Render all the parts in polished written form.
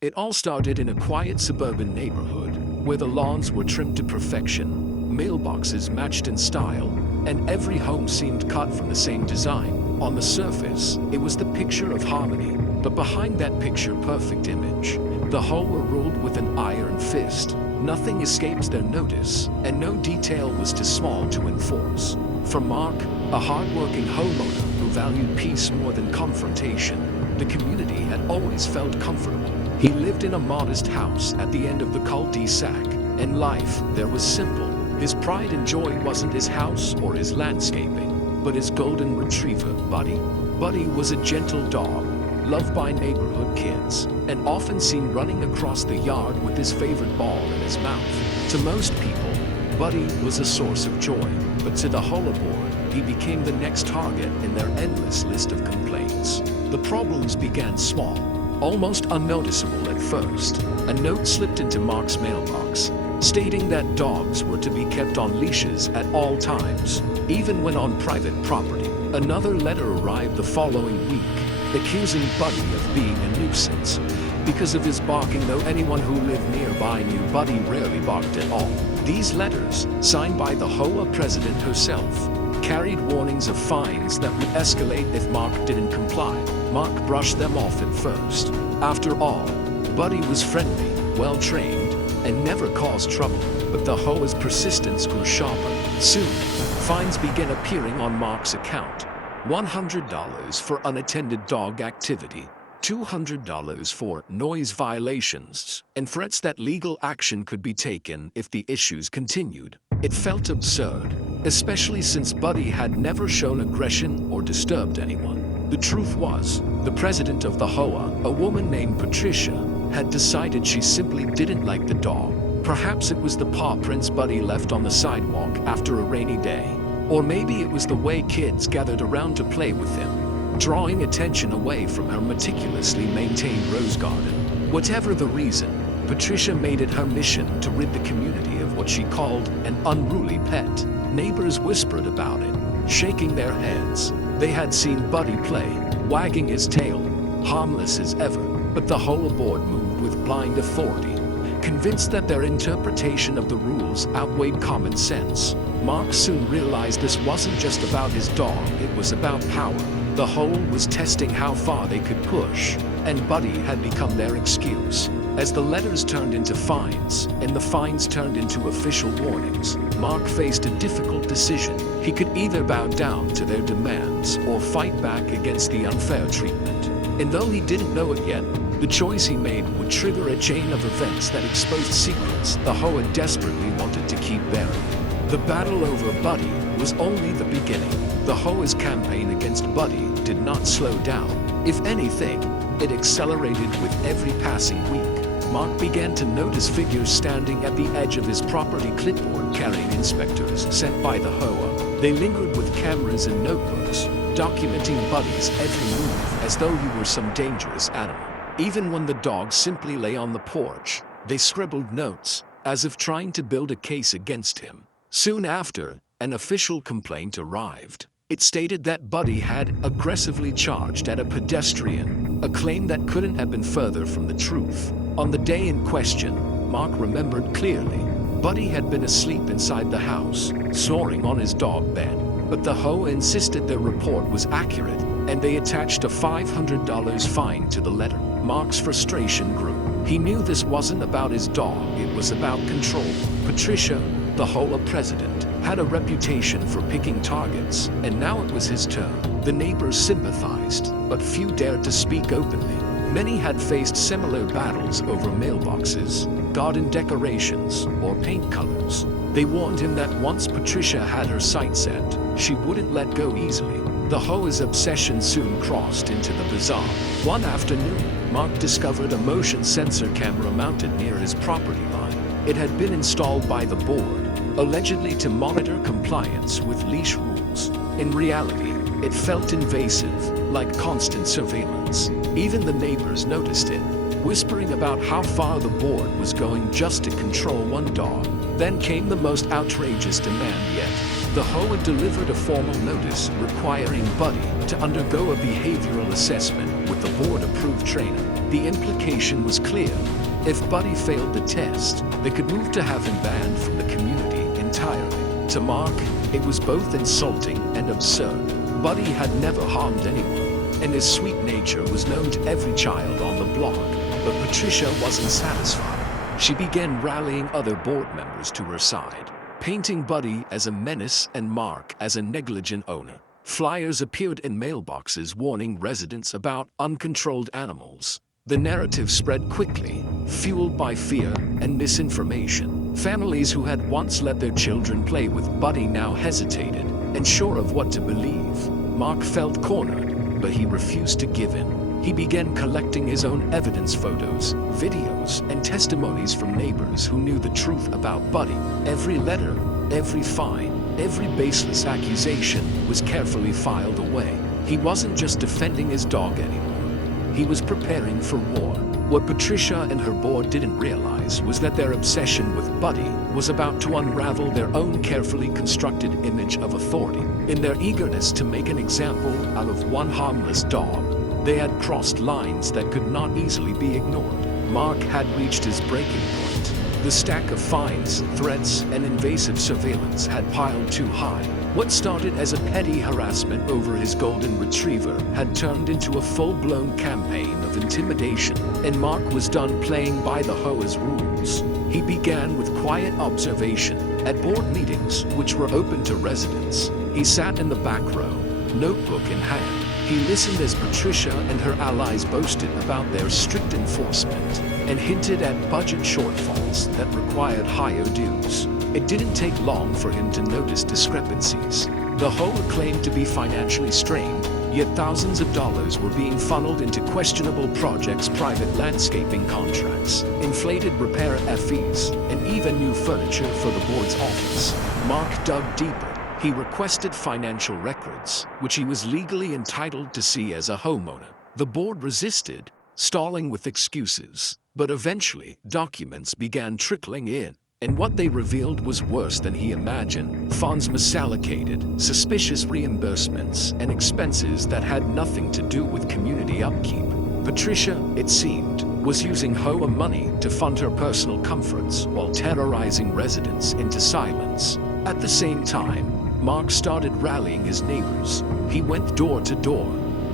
It all started in a quiet suburban neighborhood where the lawns were trimmed to perfection, mailboxes matched in style, and every home seemed cut from the same design. On the surface, it was the picture of harmony, but behind that picture-perfect image, the HOA ruled with an iron fist. Nothing escaped their notice, and no detail was too small to enforce. For Mark, a hard-working homeowner who valued peace more than confrontation, the community had always felt comfortable. He lived in a modest house at the end of the cul-de-sac, and life there was simple. His pride and joy wasn't his house or his landscaping, but his golden retriever, Buddy. Buddy was a gentle dog, loved by neighborhood kids, and often seen running across the yard with his favorite ball in his mouth. To most people, Buddy was a source of joy, but to the HOA board, he became the next target in their endless list of complaints. The problems began small, almost unnoticeable at first. A note slipped into Mark's mailbox, stating that dogs were to be kept on leashes at all times, even when on private property. Another letter arrived the following week, accusing Buddy of being a nuisance because of his barking, though anyone who lived nearby knew Buddy rarely barked at all. These letters, signed by the HOA president herself, carried warnings of fines that would escalate if Mark didn't comply. Mark brushed them off at first. After all, Buddy was friendly, well-trained, and never caused trouble. But the HOA's persistence grew sharper. Soon, fines began appearing on Mark's account. $100 for unattended dog activity, $200 for noise violations, and threats that legal action could be taken if the issues continued. It felt absurd, especially since Buddy had never shown aggression or disturbed anyone. The truth was, the president of the HOA, a woman named Patricia, had decided she simply didn't like the dog. Perhaps it was the paw prints Buddy left on the sidewalk after a rainy day. Or maybe it was the way kids gathered around to play with him, drawing attention away from her meticulously maintained rose garden. Whatever the reason, Patricia made it her mission to rid the community of what she called an unruly pet. Neighbors whispered about it, shaking their heads. They had seen Buddy play, wagging his tail, harmless as ever. But the HOA board moved with blind authority, convinced that their interpretation of the rules outweighed common sense. Mark soon realized this wasn't just about his dog, it was about power. The HOA was testing how far they could push, and Buddy had become their excuse. As the letters turned into fines, and the fines turned into official warnings, Mark faced a difficult decision. He could either bow down to their demands or fight back against the unfair treatment. And though he didn't know it yet, the choice he made would trigger a chain of events that exposed secrets the HOA desperately wanted to keep buried. The battle over Buddy was only the beginning. The HOA's campaign against Buddy did not slow down. If anything, it accelerated with every passing week. Mark began to notice figures standing at the edge of his property, clipboard carrying inspectors sent by the HOA. They lingered with cameras and notebooks, documenting Buddy's every move as though he were some dangerous animal. Even when the dog simply lay on the porch, they scribbled notes, as if trying to build a case against him. Soon after, an official complaint arrived. It stated that Buddy had aggressively charged at a pedestrian, a claim that couldn't have been further from the truth. On the day in question, Mark remembered clearly. Buddy had been asleep inside the house, snoring on his dog bed. But the HOA insisted their report was accurate, and they attached a $500 fine to the letter. Mark's frustration grew. He knew this wasn't about his dog, it was about control. Patricia, the HOA president, had a reputation for picking targets, and now it was his turn. The neighbors sympathized, but few dared to speak openly. Many had faced similar battles over mailboxes, garden decorations, or paint colors. They warned him that once Patricia had her sights set, she wouldn't let go easily. The HOA's obsession soon crossed into the bizarre. One afternoon, Mark discovered a motion sensor camera mounted near his property line. It had been installed by the board, allegedly to monitor compliance with leash rules. In reality, it felt invasive, like constant surveillance. Even the neighbors noticed it, whispering about how far the board was going just to control one dog. Then came the most outrageous demand yet. The HOA delivered a formal notice requiring Buddy to undergo a behavioral assessment with the board-approved trainer. The implication was clear. If Buddy failed the test, they could move to have him banned from the community entirely. To Mark, it was both insulting and absurd. Buddy had never harmed anyone, and his sweet nature was known to every child on the block. But Patricia wasn't satisfied. She began rallying other board members to her side, painting Buddy as a menace and Mark as a negligent owner. Flyers appeared in mailboxes warning residents about uncontrolled animals. The narrative spread quickly, fueled by fear and misinformation. Families who had once let their children play with Buddy now hesitated, unsure of what to believe. Mark felt cornered, but he refused to give in. He began collecting his own evidence, photos, videos, and testimonies from neighbors who knew the truth about Buddy. Every letter, every fine, every baseless accusation was carefully filed away. He wasn't just defending his dog anymore. He was preparing for war. What Patricia and her board didn't realize was that their obsession with Buddy was about to unravel their own carefully constructed image of authority. In their eagerness to make an example out of one harmless dog, they had crossed lines that could not easily be ignored. Mark had reached his breaking point. The stack of fines, threats, and invasive surveillance had piled too high. What started as a petty harassment over his golden retriever had turned into a full-blown campaign of intimidation, and Mark was done playing by the HOA's rules. He began with quiet observation. At board meetings, which were open to residents, he sat in the back row, notebook in hand. He listened as Patricia and her allies boasted about their strict enforcement and hinted at budget shortfalls that required higher dues. It didn't take long for him to notice discrepancies. The HOA claimed to be financially strained, yet thousands of dollars were being funneled into questionable projects, private landscaping contracts, inflated repair fees, and even new furniture for the board's office. Mark dug deeper. He requested financial records, which he was legally entitled to see as a homeowner. The board resisted, stalling with excuses, but eventually documents began trickling in. And what they revealed was worse than he imagined. Funds misallocated, suspicious reimbursements, and expenses that had nothing to do with community upkeep. Patricia, it seemed, was using HOA money to fund her personal comforts while terrorizing residents into silence. At the same time, Mark started rallying his neighbors. He went door to door,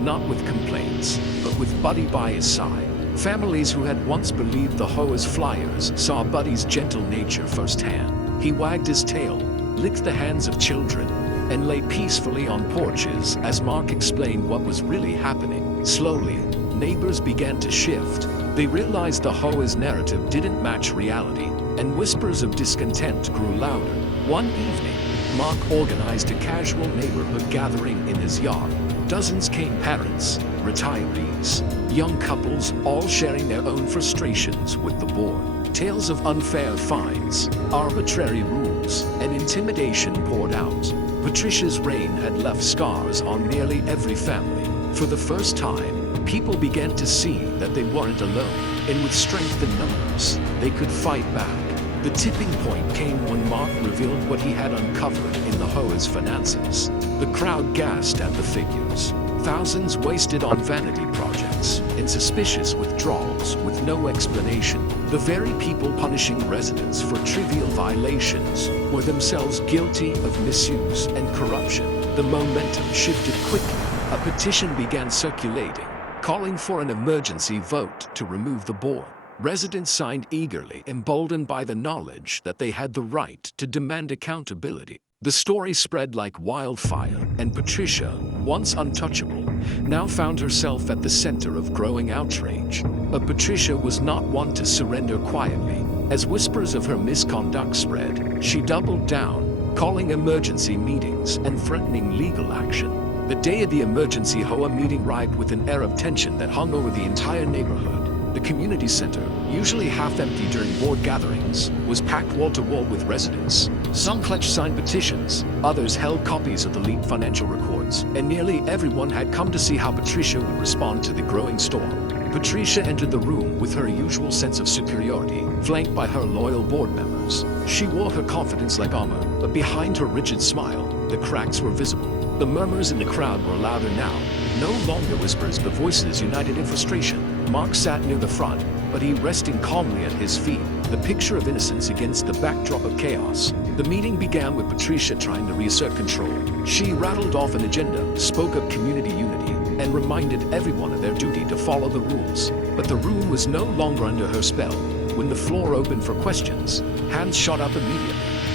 not with complaints, but with Buddy by his side. Families who had once believed the HOA's flyers saw Buddy's gentle nature firsthand. He wagged his tail, licked the hands of children, and lay peacefully on porches as Mark explained what was really happening. Slowly, neighbors began to shift. They realized the HOA's narrative didn't match reality, and whispers of discontent grew louder. One evening, Mark organized a casual neighborhood gathering in his yard. Dozens came, parents, retirees, young couples, all sharing their own frustrations with the board. Tales of unfair fines, arbitrary rules, and intimidation poured out. Patricia's reign had left scars on nearly every family. For the first time, people began to see that they weren't alone, and with strength in numbers, they could fight back. The tipping point came when Mark revealed what he had uncovered in the HOA's finances. The crowd gasped at the figures. Thousands wasted on vanity projects and suspicious withdrawals with no explanation. The very people punishing residents for trivial violations were themselves guilty of misuse and corruption. The momentum shifted quickly. A petition began circulating, calling for an emergency vote to remove the board. Residents signed eagerly, emboldened by the knowledge that they had the right to demand accountability. The story spread like wildfire, and Patricia, once untouchable, now found herself at the center of growing outrage. But Patricia was not one to surrender quietly. As whispers of her misconduct spread, she doubled down, calling emergency meetings and threatening legal action. The day of the emergency HOA meeting arrived with an air of tension that hung over the entire neighborhood. The community center, usually half empty during board gatherings, was packed wall to wall with residents. Some clutched signed petitions, others held copies of the leaked financial records, and nearly everyone had come to see how Patricia would respond to the growing storm. Patricia entered the room with her usual sense of superiority, flanked by her loyal board members. She wore her confidence like armor, but behind her rigid smile, the cracks were visible. The murmurs in the crowd were louder now, no longer whispers but voices united in frustration. Mark sat near the front, but he resting calmly at his feet, the picture of innocence against the backdrop of chaos. The meeting began with Patricia trying to reassert control. She rattled off an agenda, spoke of community unity, and reminded everyone of their duty to follow the rules. But the room was no longer under her spell. When the floor opened for questions, hands shot up immediately.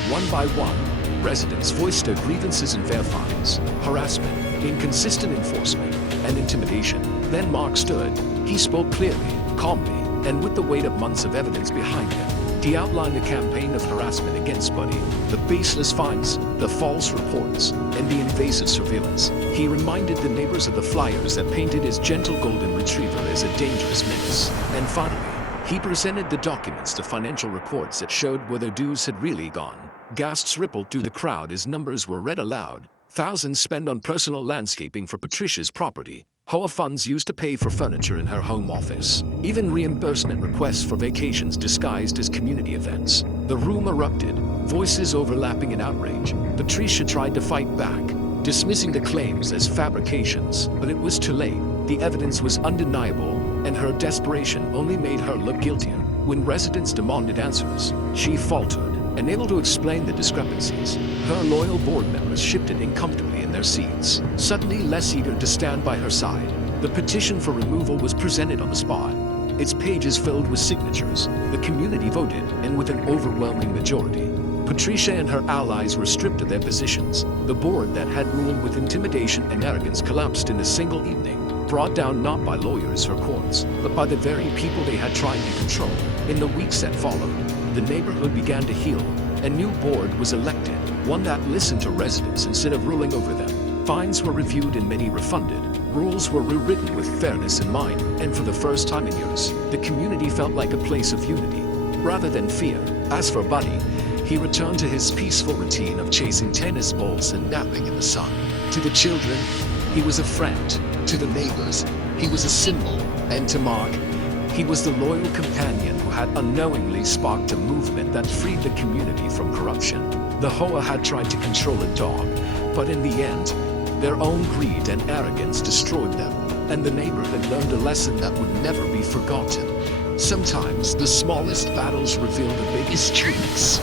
One by one, residents voiced their grievances and fair fines, harassment, inconsistent enforcement, and intimidation. Then Mark stood. He spoke clearly, calmly, and with the weight of months of evidence behind him. He outlined a campaign of harassment against Buddy, the baseless fines, the false reports, and the invasive surveillance. He reminded the neighbors of the flyers that painted his gentle golden retriever as a dangerous menace. And finally, he presented the documents, the financial reports that showed where their dues had really gone. Gasps rippled through the crowd as numbers were read aloud. Thousands spent on personal landscaping for Patricia's property. HOA funds used to pay for furniture in her home office. Even reimbursement requests for vacations disguised as community events. The room erupted, voices overlapping in outrage. Patricia tried to fight back, dismissing the claims as fabrications, but it was too late. The evidence was undeniable, and her desperation only made her look guiltier. When residents demanded answers, she faltered, unable to explain the discrepancies. Her loyal board members shifted uncomfortably in their seats, suddenly less eager to stand by her side. The petition for removal was presented on the spot. Its pages filled with signatures. The community voted, and with an overwhelming majority, Patricia and her allies were stripped of their positions. The board that had ruled with intimidation and arrogance collapsed in a single evening, brought down not by lawyers or courts, but by the very people they had tried to control. In the weeks that followed, the neighborhood began to heal. A new board was elected, one that listened to residents instead of ruling over them. Fines were reviewed and many refunded. Rules were rewritten with fairness in mind, and for the first time in years, the community felt like a place of unity, rather than fear. As for Buddy, he returned to his peaceful routine of chasing tennis balls and napping in the sun. To the children, he was a friend. To the neighbors, he was a symbol. And to Mark, he was the loyal companion who had unknowingly sparked a movement that freed the community from corruption. The HOA had tried to control a dog, but in the end, their own greed and arrogance destroyed them, and the neighborhood learned a lesson that would never be forgotten. Sometimes the smallest battles reveal the biggest truths.